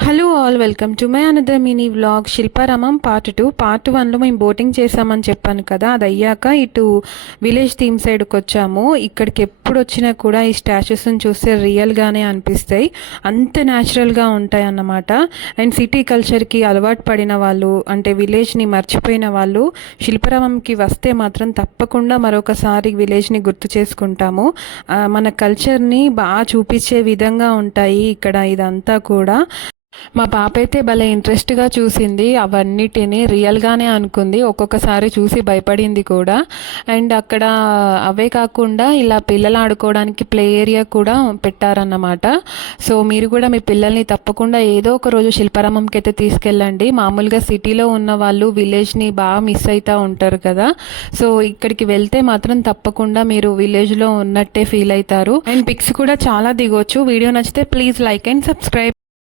Hello all, welcome to my another mini vlog. Shilparamam part 2. Part 1లో మేము boating చేసామని చెప్పాను కదా, అది అయ్యాక ఇటు విలేజ్ థీమ్ సైడ్కి వచ్చాము. ఇక్కడికి ఎప్పుడు వచ్చినా కూడా ఈ స్టాచ్యూస్ని చూస్తే రియల్గానే అనిపిస్తాయి, అంత న్యాచురల్గా ఉంటాయి అన్నమాట. అండ్ సిటీ కల్చర్కి అలవాటు పడిన వాళ్ళు, అంటే విలేజ్ని మర్చిపోయిన వాళ్ళు శిల్పారామంకి వస్తే మాత్రం తప్పకుండా మరొకసారి విలేజ్ని గుర్తు చేసుకుంటాము. మన కల్చర్ని బాగా చూపించే విధంగా ఉంటాయి ఇక్కడ ఇదంతా కూడా. మా పాప అయితే భలే ఇంట్రెస్ట్గా చూసింది, అవన్నిటిని రియల్గానే అనుకుంది, ఒక్కొక్కసారి చూసి భయపడింది కూడా. అండ్ అక్కడ అవే కాకుండా ఇలా పిల్లలు ఆడుకోవడానికి ప్లే ఏరియా కూడా పెట్టారన్నమాట. సో మీరు కూడా మీ పిల్లల్ని తప్పకుండా ఏదో ఒక రోజు శిల్పారామంకి అయితే తీసుకెళ్ళండి. మామూలుగా సిటీలో ఉన్న వాళ్ళు విలేజ్ని బాగా మిస్ అవుతూ ఉంటారు కదా, సో ఇక్కడికి వెళ్తే మాత్రం తప్పకుండా మీరు విలేజ్లో ఉన్నట్టే ఫీల్ అవుతారు. అండ్ పిక్స్ కూడా చాలా దిగొచ్చు. వీడియో నచ్చితే ప్లీజ్ లైక్ అండ్ సబ్స్క్రైబ్.